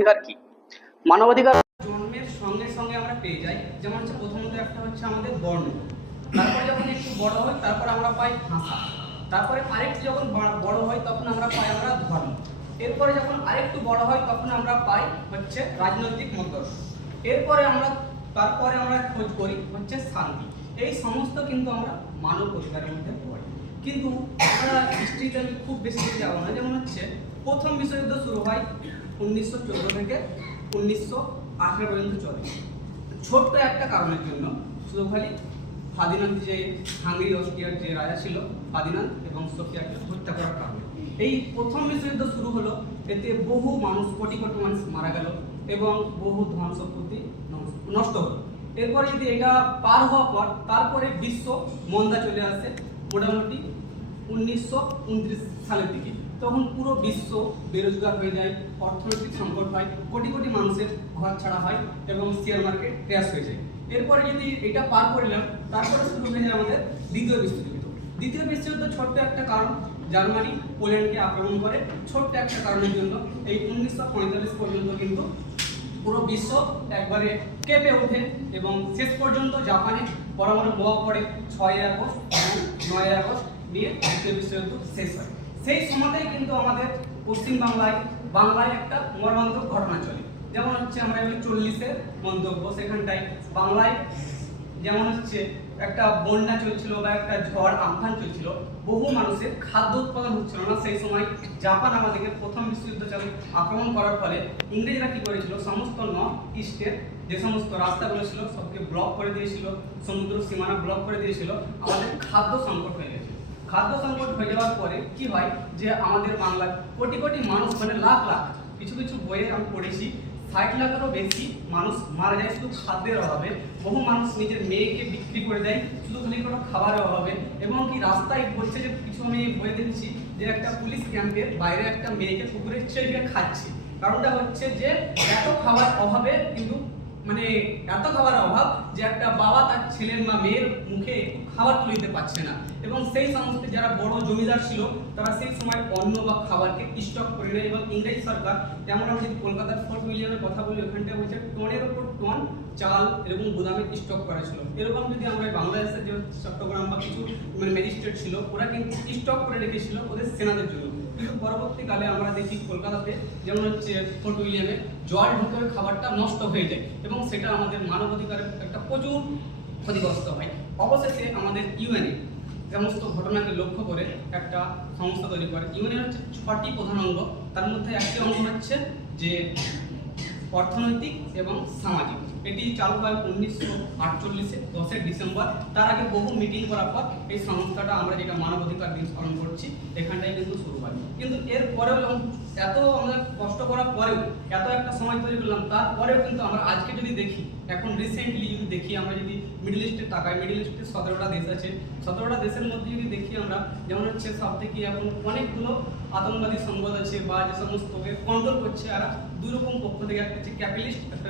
মানবাধিকার কি? মানবাধিকার জন্মের সঙ্গে সঙ্গে আমরা পেয়ে যাই। যেমন হচ্ছে প্রথমত একটা হচ্ছে আমাদের বর্ণ, তারপরে যখন একটু বড় হয় তারপর আমরা পাই ভাষা, তারপরে আরেকটু যখন বড় হয় তখন আমরা পাই আমরা ধর্ম, এরপরে যখন আরেকটু বড় হয় তখন আমরা পাই হচ্ছে রাজনৈতিক মতাদর্শ, এরপরে তারপরে আমরা খোঁজ করি হচ্ছে শান্তি। এই সমস্ত কিন্তু আমরা মানব অধিকারের মধ্যে পড়ি। কিন্তু আমরা হিস্ট্রিতে খুব বেশি যাবো না। যেমন হচ্ছে প্রথম বিশ্বযুদ্ধ শুরু হয় 1914 থেকে 1918 পর্যন্ত চলে। ছোট্ট একটা কারণের জন্য, শুধু খালি ফার্দিনান্দ, যে হাঙ্গেরি অস্ট্রিয়ার যে রাজা ছিল ফার্দিনান্দ, এবং সোফিয়াকে হত্যা করার কারণে এই প্রথম বিশ্বযুদ্ধ শুরু হলো। এতে বহু মানুষ, কোটি কোটি মানুষ মারা গেল এবং বহু ধন সম্পত্তি নষ্ট হলো। এরপরে যদি এটা পার হওয়ার পর তারপরে বিশ্ব মন্দা চলে আসে মোটামুটি 1929 সালের দিকে। তখন পুরো বিশ্ব বেরোজগার হয়ে যায়, অর্থনৈতিক সংকট হয়, কোটি কোটি মানুষের ঘর ছাড়া হয় এবং শেয়ার মার্কেট ক্র্যাশ হয়ে যায়। এরপরে যদি এটা পার করলাম, তারপরে শুরু হয়ে যায় আমাদের দ্বিতীয় বিশ্বযুদ্ধ। দ্বিতীয় বিশ্বযুদ্ধ ছোট্ট একটা কারণ, জার্মানি পোল্যান্ডকে আক্রমণ করে, ছোট্ট একটা কারণের জন্য এই 1945 পর্যন্ত কিন্তু পুরো বিশ্ব একবারে কেঁপে ওঠে এবং শেষ পর্যন্ত জাপানে পরমাণু বোমা পড়ে 6 আগস্ট এবং 9 আগস্ট নিয়ে দ্বিতীয় বিশ্বযুদ্ধ শেষ হয়। সেই সময়তেই কিন্তু আমাদের পশ্চিম বাংলায় একটা মর্মান্তিক ঘটনা চলে। যেমন হচ্ছে আমরা এগুলো 40-এর মন্তব্য, সেখানটায় বাংলায় যেমন হচ্ছে একটা বন্যা চলছিল বা একটা ঝড় আমফান চলছিল, বহু মানুষের খাদ্য উৎপাদন হচ্ছিল না। সেই সময় জাপান আমাদেরকে প্রথম বিশ্বযুদ্ধ চালু আক্রমণ করার ফলে ইংরেজরা কি করেছিল, সমস্ত নর্থ ইস্টের যে সমস্ত রাস্তাগুলো ছিল সবকে ব্লক করে দিয়েছিল, সমুদ্র সীমানা ব্লক করে দিয়েছিল। আমাদের খাদ্য সংকট হয়ে গেছে। খাদ্য সংকট হয়ে যাওয়ার পরে কি হয় যে আমাদের বাংলার কোটি কোটি মানুষ, মানে লাখ লাখ, কিছু কিছু বইয়ে আমি পড়েছি 60 লাখেরও বেশি মানুষ মারা যায় শুধু খাদ্যের অভাবে। বহু মানুষ নিজের মেয়েকে বিক্রি করে দেয় শুধু খালি কোনো খাবারের অভাবে। এবং কি রাস্তায় বলছে যে কিছু আমি বয়ে দেখেছি যে একটা পুলিশ ক্যাম্পের বাইরে একটা মেয়েকে পুকুরে ছেড়ে খাচ্ছে। কারণটা হচ্ছে যে এত খাবার অভাবে, কিন্তু মানে এত খাবারের অভাব যে একটা বাবা তার ছেলের বা মেয়ের মুখে খাবার তুলে দিতে পারছে না। এবং সেই সমস্ত যারা বড় জমিদার ছিল তারা সেই সময় অন্ন বা খাবারকে স্টক করে নেয়। এবং ইংরেজ সরকার, যেমন আমরা যদি কলকাতার ফোর্ট উইলিয়ামের কথা বলি, ওখানটা বলছে টনের উপর টন চাল এরকম গুদামে স্টক করা ছিল। এরকম যদি আমরা বাংলাদেশের যে চট্টগ্রাম বা কিছু মানে ম্যাজিস্ট্রেট ছিল, ওরা কিন্তু স্টক করে রেখেছিল ওদের সেনাদের জন্য। কিন্তু পরবর্তীকালে আমরা দেখি কলকাতাতে যেমন হচ্ছে ফোর্ট উইলিয়ামে জল ঢুকে খাবারটা নষ্ট হয়ে যায় এবং সেটা আমাদের মানবাধিকারের একটা প্রচুর ক্ষতিগ্রস্ত হয়। অবশেষে আমাদের ইউএনএ সমস্ত ঘটনাকে লক্ষ্য করে একটা সংস্থা তৈরি করে। ইউএনএ হচ্ছে 6টি প্রধান অঙ্গ, তার মধ্যে একটি অঙ্গ হচ্ছে যে অর্থনৈতিক এবং সামাজিক। এটি চালু হয় 1948-এ 10 ডিসেম্বর। তার আগে বহু মিটিং করার পর এই সংস্থাটা, আমরা যেটা মানবাধিকার দিবস পালন করছি, এখানটাই কিন্তু শুরু হয়। কিন্তু এর পরেও এত আমরা কষ্ট করার পরেও, এত একটা সময় তৈরি করলাম, তারপরেও কিন্তু আমরা আজকে যদি দেখি, এখন রিসেন্টলি যদি দেখি, আমরা যদি মিডল ইস্টের তাকাই, মিডল ইস্টের 17টা দেশ আছে। 17টা দেশের মধ্যে যদি দেখি আমরা, যেমন হচ্ছে সব থেকে এখন অনেকগুলো আতঙ্কবাদী সংগঠন আছে বা যে সমস্তকে কন্ট্রোল করছে, আর দুই রকম পক্ষ থেকে, একটা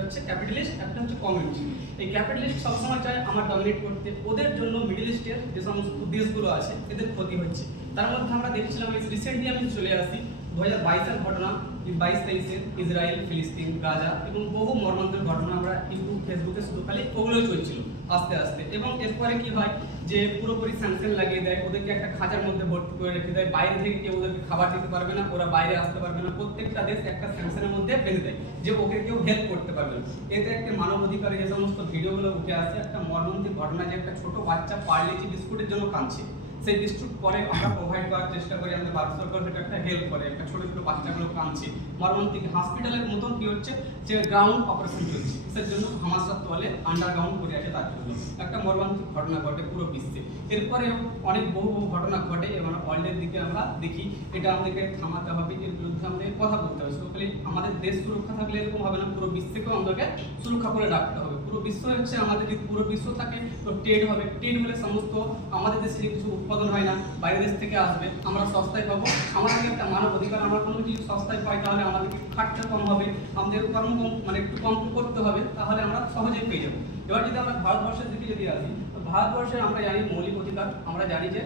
হচ্ছে ক্যাপিটালিস্ট, একটা হচ্ছে কমিউনিস্ট। এই ক্যাপিটালিস্ট সবসময় চায় আমার ডমিনেট করতে, ওদের জন্য মিডল ইস্টের যে সমস্ত দেশগুলো আছে এদের ক্ষতি হচ্ছে। তার মধ্যে আমরা দেখছিলাম রিসেন্টলি, আমি চলে আসি 2022-এর ঘটনা, 22-23-এর ইসরায়েল, ফিলিস্তিন, গাজা এবং বহু মর্মান্তিক ঘটনা আমরা ইউটিউব, ফেসবুকে শুধু খালি ওগুলোই চলছিল আস্তে আস্তে। এবং এরপরে কি হয় যে পুরোপুরি স্যাংশন লাগিয়ে দেয়, ওদেরকে একটা খাঁচার মধ্যে ভর্তি করে রেখে দেয়, বাইরে থেকে কেউ ওদেরকে খাবার দিতে পারবে না, ওরা বাইরে আসতে পারবে না, প্রত্যেকটা দেশ একটা স্যাংশনের মধ্যে বেঁধে দেয় যে ওকে কেউ হেল্প করতে পারবে না। এতে একটা মানবাধিকারের যে সমস্ত ভিডিওগুলো উঠে আসে, একটা মর্মান্তিক ঘটনা যে একটা ছোট বাচ্চা পার্লেজি বিস্কুটের জন্য কাঁদছে, সেই বিস্কুট পরে আমরা প্রোভাইড করার চেষ্টা করি, আমাদের ভারত সরকার সেটা একটা হেল্প করে, একটা ছোট ছোট বাচ্চাগুলো কাঁদছে মর্মান্তিক। হসপিটালের মতন কি হচ্ছে যে গ্রাউন্ড অপারেশন চলছে, কিসের জন্য, হামাসের তোয়ালে আন্ডারগ্রাউন্ড করে আছে, তার জন্য একটা মর্মান্তিক ঘটনা ঘটে পুরো বিশ্বে। এরপরে অনেক বহু ঘটনা ঘটে এবং ওয়ার্ল্ডের দিকে আমরা দেখি। এটা আমাদেরকে থামাতে হবে, এর বিরুদ্ধে আমাদের কথা বলতে হবে। শুধু খালি আমাদের দেশ সুরক্ষা থাকলে এরকম হবে না, পুরো বিশ্বকেও আমাদেরকে সুরক্ষা করে রাখতে হবে। পুরো বিশ্ব হচ্ছে আমাদের, যদি পুরো বিশ্ব থাকে তো ট্রেড হবে, ট্রেড হলে সমস্ত আমাদের দেশে যে কিছু উৎপাদন হয় না বাইরের দেশ থেকে আসবে, আমরা সস্তায় পাবো। আমাদের একটা মানব অধিকার, আমরা কোনো কিছু সস্তায় পাই তাহলে আমাদেরকে খাটতে কম হবে, আমাদের কর্ম কম, মানে একটু কম করতে হবে, তাহলে আমরা সহজেই পেয়ে যাবো। এবার যদি আমরা ভারতবর্ষের দিকে যদি আসি, তো ভারতবর্ষে আমরা জানি মৌলিক অধিকার, আমরা জানি যে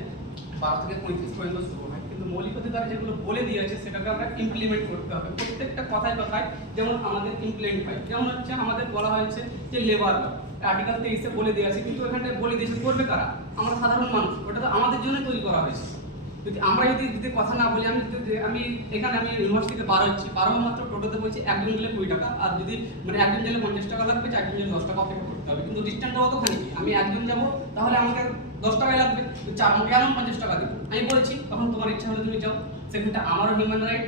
12 থেকে 35 পর্যন্ত শুরু হয়। কিন্তু মৌলিক অধিকার যেগুলো বলে দিয়েছে সেটাকে আমরা ইমপ্লিমেন্ট করতে হবে প্রত্যেকটা কথায় কথায়। যেমন আমাদের ইমপ্লিমেন্ট হয়, যেমন হচ্ছে আমাদের বলা হয়েছে যে লেবার ল, আর্টিকেল 23-এ বলে দেওয়া আছে, কিন্তু এখানটায় বলে দিয়েছে করবে কারা? আমরা সাধারণ মানুষ। ওটা তো আমাদের জন্য তৈরি করা হয়েছে। যদি আমরা যদি কথা না বলি, আমি এখানে আমি ইউনিভার্সিটি থেকে বার হচ্ছি, মাত্র টোটোতে বলছি একজন গেলে 20 টাকা, আর যদি মানে একজন গেলে 50 টাকা লাগবে, চারজন গেলে 10 টাকা অপেক্ষা করতে হবে। কিন্তু ডিস্টেন্সটা কতখানি? আমি একজন যাব তাহলে আমাকে 10 টাকাই লাগবে, চারজনকে কেন 50 টাকা দেবো? আমি বলছি তখন তোমার ইচ্ছা হলে তুমি যাও, সেখানটা আমারও হিউম্যান রাইট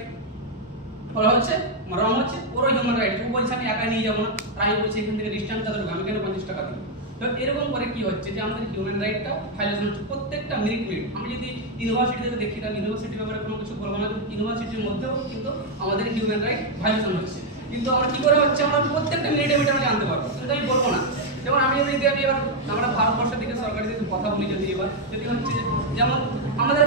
বলা হচ্ছে, রং হচ্ছে ওরও হিউম্যান রাইট। ও বলছে আমি একাই নিয়ে যাবো না, আর আমি বলছি এখান থেকে ডিস্টেন্স কত, আমি কেন 50 টাকা দেবো? তো এরকম করে কি হচ্ছে যে আমাদের হিউম্যান রাইটটা ভায়োলেশন হচ্ছে প্রত্যেকটা মিনিট। আমি যদি ইউনিভার্সিটিতে দেখি, তাহলে ইউনিভার্সিটির ব্যাপারে কোনো কিছু বলবো না, ইউনিভার্সিটির মধ্যেও কিন্তু আমাদের হিউম্যান রাইট ভায়োলেশন হচ্ছে। কিন্তু আমরা কি করে হচ্ছে আমরা প্রত্যেকটা মিনিটে আমরা জানতে পারবো, কিন্তু আমি বলবো না। যেমন আমি যদি এবার আমরা ভারতবর্ষের দিকে সরকারি যদি কথা বলি, যদি হচ্ছে যেমন আমাদের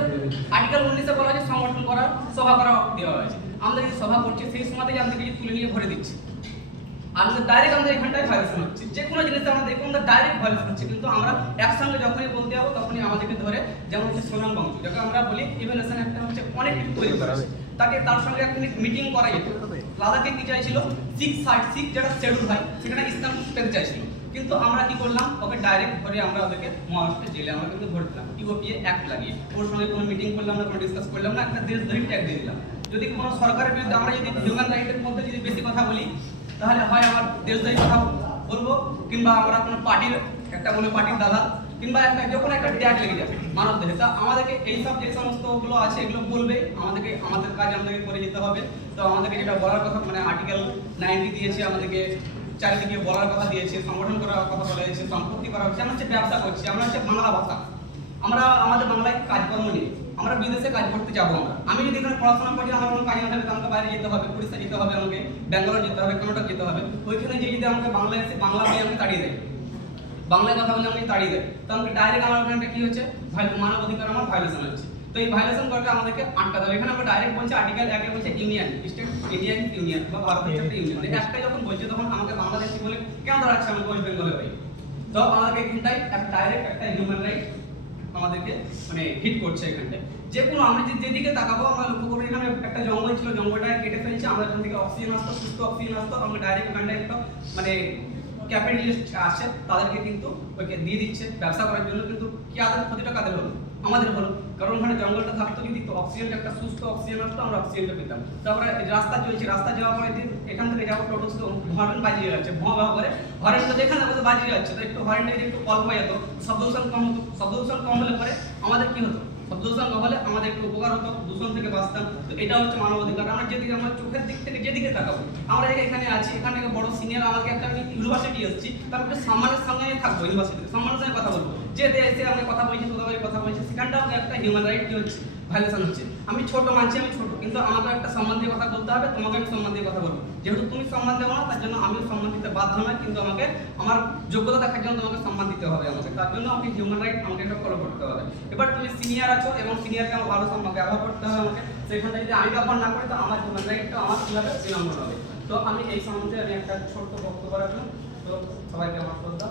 আর্টিকেল 19-এ বলা হয়েছে সংগঠন করার, সভা করা দেওয়া হয়েছে। আমরা যদি সভা করছি সেই সময়তে জানতে কিছু তুলে নিয়ে ভরে দিচ্ছি, আমাদের ডাইরেক্ট আমাদের এখানটায় ভায়োলেশন হচ্ছে। যে কোনো জিনিসটা আমরা দেখবো আমরা ডাইরেক্ট ভায়োলেশন হচ্ছে, কিন্তু আমরা একসঙ্গে যখনই বলতে যাবো তখনই আমাদেরকে ধরে, যেমন হচ্ছে সোনাম বংশ, যাকে আমরা বলি ইভ্যালুয়েশন একটা হচ্ছে অনেক কিছু তৈরি করা আছে, তাকে তার সঙ্গে একটা মিটিং করা যেত। লাদাখে কি চাইছিল 666 যেটা শিডিউল হয় সেখানে ইসলাম পেতে চাইছিল, কিন্তু আমরা কি করলাম, ওকে ডাইরেক্ট ধরে আমরা ওদেরকে মহারাষ্ট্রে জেলে আমরা কিন্তু ভরে দিলাম ইউপিএ অ্যাক্ট লাগিয়ে। ওর সঙ্গে কোনো মিটিং করলাম না, কোনো ডিসকাস করলাম না, একটা দেশদ্রোহী ট্যাগ দিয়ে দিলাম। যদি কোনো সরকারের বিরুদ্ধে আমরা যদি হিউম্যান রাইটের মধ্যে যদি বেশি কথা বলি, তাহলে হয় আমার দেশদ্রোহী কথা বলবো, কিংবা আমরা কোনো পার্টির একটা কোনো পার্টির দাদা, কিংবা একটা যখন একটা ট্যাগ লেগে যাবে মানব দেহে। তা আমাদেরকে এইসব যে সমস্তগুলো আছে এগুলো বলবে, আমাদেরকে আমাদের কাজ আমাদেরকে করে যেতে হবে। তো আমাদেরকে যেটা বলার কথা, মানে আর্টিকেল 90 দিয়েছে আমাদেরকে, চারিদিকে বলার কথা দিয়েছে, সংগঠন করার কথা বলা হয়েছে, সম্পত্তি করা হচ্ছে। আমরা হচ্ছে ব্যবসা করছি, আমরা হচ্ছে বাংলা ভাষা, আমরা আমাদের বাংলায় কাজকর্ম নেই, আমরা বিদেশে কাজ করতে যাবো। আমি যদি এখানে পড়াশোনা করছি, আমার কোনো কাজ না থাকবে, আমাকে বাইরে যেতে হবে, উড়িষ্যা যেতে হবে, আমাকে ব্যাঙ্গালোর যেতে হবে, কর্ণাটক যেতে হবে। ওইখানে যে যদি আমাকে বাংলায় এসে বাংলা বলে আমাকে তাড়িয়ে দেয়, বাংলায় কথা বলে আমাকে তাড়িয়ে দেয়, তো আমাকে ডাইরেক্ট আমার ওখানটা কি হচ্ছে, মানব অধিকার আমার ভায়োলেশন হচ্ছে। তো এই ভায়োলেশন করতে আমাদেরকে আটকাতে হবে। এখানে আমরা ডাইরেক্ট বলছি আর্টিকেল 1 বলছে ইউনিয়ন, স্টেট ইন্ডিয়ান ইউনিয়ন বা ভারতের একটা ইউনিয়ন, একটা যখন বলছে তখন আমাকে বাংলাদেশি বলে কেন দাঁড়াচ্ছে, আমাকে ওয়েস্ট বেঙ্গলে ভাই। তো আমাদেরকে এখানটাই ডাইরেক্ট একটা হিউম্যান রাইট আমাদেরকে মানে হিট করছে এখানটায়। যে কোনো আমরা যেদিকে তাকাবো, আমরা লক্ষ্য করবো এখানে একটা জঙ্গল ছিল, জঙ্গলটা কেটে ফেলছে, আমরা এখান থেকে অক্সিজেন আসতো, সুস্থ অক্সিজেন আসতো, আমরা ডাইরেক্ট এখানটায় একটা মানে ক্যাপিটালিস্ট আছে তাদেরকে কিন্তু ওকে দিয়ে দিচ্ছে ব্যবসা করার জন্য। কিন্তু কি আদর ক্ষতিটা কাদের হলো? আমাদের হলো, কারণ ওখানে জঙ্গলটা থাকতো, যদি অক্সিজেনটা একটা সুস্থ অক্সিজেন আসতো, আমরা অক্সিজেনটা পেতাম। তো আমরা রাস্তা চলছি, রাস্তা যাওয়ার পরে যে এখান থেকে যাবো টোটো হর্ন বাজিয়ে যাচ্ছে, ভঁ করে হর্নটা যেখানে বসে বাজিয়ে যাচ্ছে, তো একটু হর্নটা যদি একটু অল্প যেত, শব্দ দূষণ কম হতো। শব্দ দূষণ কম হলে পরে আমাদের কি হতো, শব্দ দূষণ কম হলে আমাদের একটু উপকার হতো, দূষণ থেকে বাঁচতাম। তো এটা হচ্ছে মানব অধিকার। আমরা যেদিকে আমরা চোখের দিক থেকে যেদিকে তাকাবো, আমরা এখানে আছি, এখানে বড় সিনিয়র আমাকে একটা, আমি ইউনিভার্সিটি এসেছি, তার একটু সম্মানের সঙ্গে থাকবো, ইউনিভার্সিটিতে সম্মানের সঙ্গে কথা বলবো। যে এসে আমাকে কথা বলছি, তোদের কথা বলছি, সেখানটাও একটা হিউম্যান রাইট কি হচ্ছে, ভায়োলেশন হচ্ছে। আমি ছোট মানছি, আমি ছোট, কিন্তু আমাকে একটা সম্মান দিয়ে কথা বলতে হবে, তোমাকে আমি সম্মান দিয়ে কথা বলবো। যেহেতু তুমি সম্মান দেবো না, তার জন্য আমিও সম্মান দিতে বাধ্য নয়, কিন্তু আমাকে আমার যোগ্যতা দেখার জন্য তোমাকে সম্মান দিতে হবে আমাকে, তার জন্য আমাকে হিউম্যান রাইট আমাকে এটা ফলো করতে হবে। এবার তুমি সিনিয়র আছো এবং সিনিয়রকে আমার ভালো সম্মান ব্যবহার করতে হবে আমাকে, সেখানটা যদি আমি ব্যবহার না করি, তো আমার হিউম্যান রাইটটা আমার কীভাবে বিলম্বন হবে। তো আমি এই সম্বন্ধে আমি একটা ছোট্ট বক্তব্য রাখলাম। তো সবাইকে আমার শ্রদ্ধা।